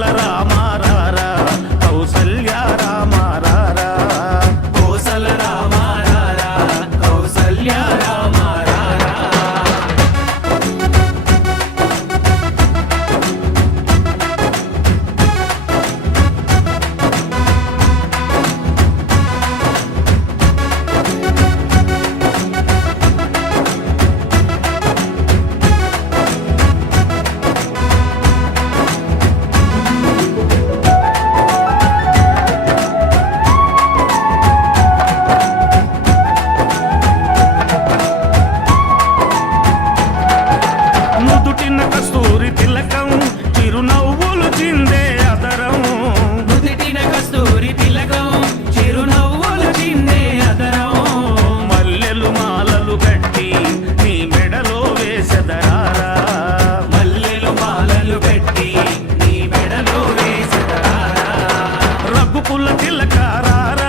కోసల రామారారా కౌసల్య రామారారా కోసల రామారారా కౌసల్య రామారారా నుదుటిన కస్తూరి తిలకం చిరునవ్వులు చిందే అదరం నుదిటిన కస్తూరి తిలకం చిరునవ్వులు చిందే అదరం మల్లెలు మాలలు కట్టి నీ మెడలో వేసెదరారా మల్లెలు మాలలు పెట్టి నీ మెడలో వేసెదరారా రఘుకుల తిలకారారా